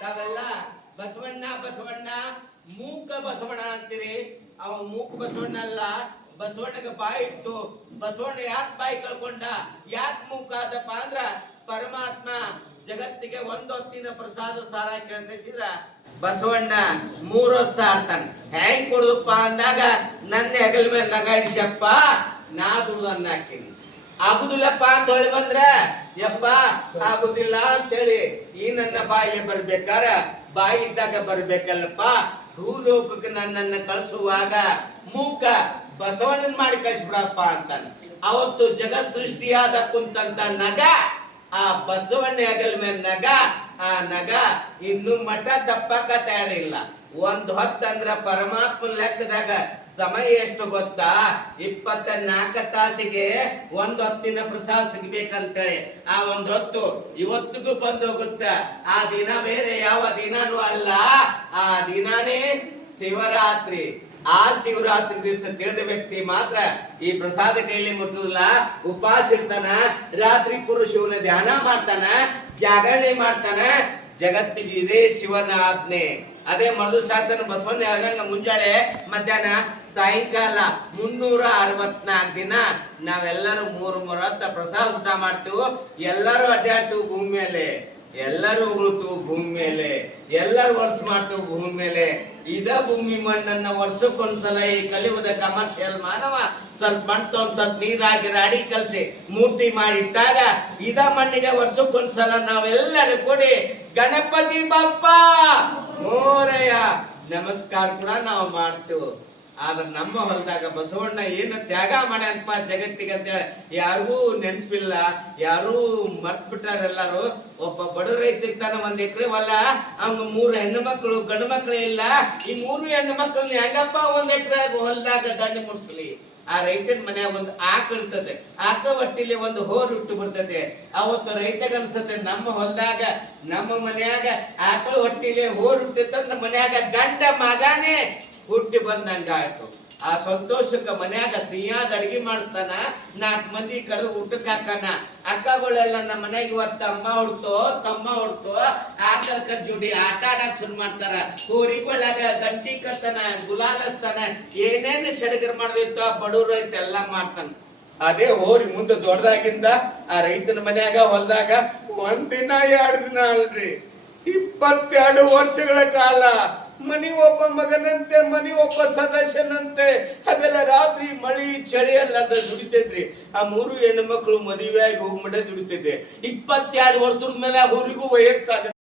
ತಾವೆಲ್ಲ ಬಸವಣ್ಣ ಬಸವಣ್ಣ ಮೂಕ ಬಸವಣ್ಣ ಅಂತೀರಿ. ಅವ ಮೂಕ ಬಸವಣ್ಣ ಅಲ್ಲ, ಬಸವಣ್ಣಗ ಬಾಯಿ ಇಟ್ಟು ಬಸವಣ್ಣ ಯಾಕೆ ಬಾಯಿ ಕಳ್ಕೊಂಡ, ಯಾಕೆ ಮೂಕ ಆದಪ್ಪ ಅಂದ್ರ ಪರಮಾತ್ಮ ಜಗತ್ತಿಗೆ ಒಂದೊತ್ತಿನ ಪ್ರಸಾದ ಸಾರ ಕೇಳ್ಕಸಿದ್ರ ಬಸವಣ್ಣ 3 ಹೊತ್ತು ಸಾರ್ತಾನ. ಹೆಂಗ್ ಕೊಡುದಪ್ಪ ಅಂದಾಗ ನನ್ನ ಹೆಗಲ ಮೇಲೆ ನಗಾಡಿಸಪ್ಪ, ನಾ ದುಡ್ದನ್ನ ಹಾಕಿನಿ. ಆಗುದಿಲ್ಲಪ್ಪ ಅಂತ ಹೇಳಿ ಬಂದ್ರ ಯಪ್ಪ ಆಗುದಿಲ್ಲ ಅಂತೇಳಿ ಈ ನನ್ನ ಬಾಯಿಗೆ ಬರ್ಬೇಕಾರ ಬಾಯಿ ಇದ್ದಾಗ ಬರ್ಬೇಕಲ್ಲಪ್ಪ. ಭೂಲೋಕಕ್ಕೆ ನನ್ನನ್ನು ಕಳಿಸುವಾಗ ಮೂಕ ಬಸವಣ್ಣನ್ ಮಾಡಿ ಕಳಿಸ್ಬಿಡಪ್ಪ ಅಂತಾನೆ. ಅವತ್ತು ಜಗತ್ ಸೃಷ್ಟಿಯಾದ ಕುಂತಂತ ನಗ, ಆ ಬಸವಣ್ಣ ಹೆಗಲ ಮೇಲೆ ನಗ, ಆ ನಗ ಇನ್ನು ಮಠ ತಪ್ಪಕ ತಯಾರಿಲ್ಲ. ಒಂದ್ ಹೊತ್ತಂದ್ರ ಪರಮಾತ್ಮ ಲೆಕ್ಕದಾಗ ಸಮಯ ಎಷ್ಟು ಗೊತ್ತಾ? 24 ತಾಸಿಗೆ ಒಂದ್ ಹೊತ್ತಿನ ಪ್ರಸಾದ ಸಿಗ್ಬೇಕಂತೇಳಿ. ಆ ಒಂದ್ ಹೊತ್ತು ಇವತ್ತಿಗೂ ಬಂದೋಗುತ್ತ. ಆ ದಿನ ಬೇರೆ ಯಾವ ದಿನಾನೂ ಅಲ್ಲ, ಆ ದಿನಾನೇ ಶಿವರಾತ್ರಿ. ಆ ಶಿವರಾತ್ರಿ ದಿವಸ ತಿಳಿದ ವ್ಯಕ್ತಿ ಮಾತ್ರ ಈ ಪ್ರಸಾದ ಕೈಲಿ ಮುಟ್ಟುದಿಲ್ಲ. ಉಪವಾಸ ಇಡ್ತಾನ, ರಾತ್ರಿ ಶಿವನ ಧ್ಯಾನ ಮಾಡ್ತಾನ, ಜಾಗರಣೆ ಮಾಡ್ತಾನ. ಜಗತ್ತಿಗೆ ಇದೇ ಶಿವನ ಆಜ್ಞೆ. ಅದೇ ಮರುದು ಸಾತನ ಬಸವಣ್ಣ ಹೇಳ್ದಂಗ ಮುಂಜಾನೆ ಮಧ್ಯಾಹ್ನ ಸಾಯಂಕಾಲ 364 ದಿನ ನಾವೆಲ್ಲರೂ 3 ಹೊತ್ತ ಪ್ರಸಾದ ಊಟ ಮಾಡ್ತೀವಿ. ಎಲ್ಲರೂ ಅಡ್ಡಾಡ್ತೀವಿ ಭೂಮಿ ಮೇಲೆ, ಎಲ್ಲರೂ ಉಗುಳ್ತೀವಿ ಭೂಮಿ ಮೇಲೆ, ಎಲ್ಲರೂ ವರ್ಷ ಮಾಡ್ತೀವಿ ಭೂಮಿ ಮೇಲೆ. ಇದ ಭೂಮಿ ಮಣ್ಣನ್ನ ವರ್ಷಕ್ಕೊಂದ್ಸಲ ಈ ಕಲಿಯುವುದ ಕಮರ್ಷಿಯಲ್ ಮಾನವ ಸ್ವಲ್ಪ ಮಣ್ಣು ತಗೊಂಡ್ ಸ್ವಲ್ಪ ನೀರಾಗಿ ರಾಡಿ ಕಲ್ಸಿ ಮೂರ್ತಿ ಮಾಡಿಟ್ಟಾಗ ಇದ ಮಣ್ಣಿಗೆ ವರ್ಷಕ್ಕೊಂದ್ಸಲ ನಾವೆಲ್ಲರೂ ಕೂಡಿ ಗಣಪತಿ ಬಪ್ಪ ಮೋರಯ್ಯ ನಮಸ್ಕಾರ ಕೂಡ ನಾವು ಮಾಡ್ತೀವಿ. ಆದ್ರೆ ನಮ್ಮ ಹೊಲದಾಗ ಬಸವಣ್ಣ ಏನು ತ್ಯಾಗ ಮಾಡ್ಯಾನಪ್ಪ ಜಗತ್ತಿಗೆ ಅಂತೇಳಿ ಯಾರಿಗೂ ನೆನಪಿಲ್ಲ, ಯಾರೂ ಮರ್ತ್ ಬಿಟ್ಟಾರ. ಎಲ್ಲಾರು ಒಬ್ಬ ಬಡ ರೈತ ಇರ್ತಾನ, 1 ಎಕರೆ ಹೊಲ, ಅವ್ನ 3 ಹೆಣ್ಣು ಮಕ್ಕಳು, ಗಂಡು ಮಕ್ಕಳೇ ಇಲ್ಲ. ಈ 3 ಹೆಣ್ಣು ಮಕ್ಕಳನ್ನ ಹೆಂಗಪ್ಪ 1 ಎಕರೆ ಹೊಲದಾಗ ದಂಡ ಮುಟ್ಲಿ? ಆ ರೈತನ ಮನ್ಯಾಗ ಒಂದು ಆಕಳ ಇರ್ತದೆ, ಆಕಳ ಹೊಟ್ಟಿಲಿ ಒಂದು ಹೋರ್ ಹುಟ್ಟು ಬರ್ತದೆ. ಅವತ್ತು ರೈತಗ ಅನ್ಸ್ತದೆ ನಮ್ಮ ಹೊಲದಾಗ ನಮ್ಮ ಮನ್ಯಾಗ ಆಕಳ ಹೊಟ್ಟಿಲಿ ಹೋರ್ ಹುಟ್ಟಿತ್ತಂದ್ರ ಮನ್ಯಾಗ ಗಂಡ ಮಗನೇ ಹುಟ್ಟಿ ಬಂದಂಗ ಆಯ್ತು. ಆ ಸಂತೋಷಕ್ಕ ಮನ್ಯಾಗ ಸಿಹಿಯಾದ ಅಡಿಗೆ ಮಾಡಿಸ್ತಾನ, 4 ಮಂದಿ ಕರೆದು ಊಟಕ್ಕೆ ಹಾಕಾನ. ಅಕ್ಕಗಳೆಲ್ಲ ನಮ್ಮ ಮನ್ಯಾಗ ಇವತ್ತು ಅಮ್ಮ ಹುಡ್ತೋ ತಮ್ಮ ಹುಡ್ತೋ ಆಕಳ ಜೋಡಿ ಆಟ ಆಡಕ್ ಶುರು ಮಾಡ್ತಾರ. ಹೋರಿಗಳಾಗ ಗಂಟಿ ಕಟ್ತಾನ, ಗುಲಾಲ್ ಹಚ್ತಾನ, ಏನೇನು ಸಡಗರ ಮಾಡೋದಿತ್ತು ಆ ಬಡವ್ರ ರೈತ ಎಲ್ಲಾ ಮಾಡ್ತಾನ. ಅದೇ ಹೋರಿ ಮುಂದೆ ದೊಡ್ಡದಾಗಿಂದ ಆ ರೈತನ ಮನ್ಯಾಗ ಹೊಲದಾಗ 1 ದಿನ 2 ದಿನ ಅಲ್ರಿ, 22 ವರ್ಷಗಳ ಕಾಲ ಮನಿ ಒಬ್ಬ ಮಗನಂತೆ, ಮನಿ ಒಬ್ಬ ಸದಸ್ಯನಂತೆ ಹಗಲ ರಾತ್ರಿ ಮಳಿ ಚಳಿ ಅಲ್ಲಾರ್ದ ದುಡಿತೈತ್ರಿ. ಆ 3 ಹೆಣ್ಣು ಮಕ್ಕಳು ಮದುವೆ ಆಗಿ ಹೋಗ್ಮಡೆ ದುಡಿತೈತೆ. 22 ವರ್ಷದ ಮೇಲೆ ಅವರಿಗೂ ವಯಸ್ಸಾಗ